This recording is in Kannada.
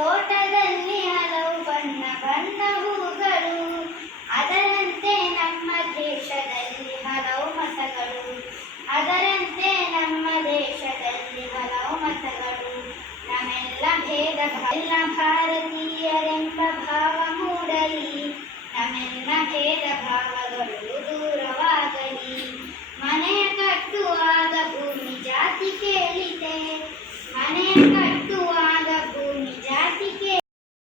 ತೋಟದಲ್ಲಿ ಹಲವು ಬಣ್ಣ ಬಣ್ಣ ಹೂಗಳು, ಅದರಂತೆ ನಮ್ಮ ದೇಶದಲ್ಲಿ ಹಲವು ಮತಗಳು, ಅದರಂತೆ ನಮ್ಮ ದೇಶದಲ್ಲಿ ಹಲವು ಮತಗಳು. ನಮ್ಮೆಲ್ಲ ಭೇದ ಎಲ್ಲ ಭಾರತೀಯರೆಂಬ ಭಾವ ಮೂಡಲಿ, ನಮ್ಮೆಲ್ಲ ಭೇದ ಭಾವಗಳು ದೂರ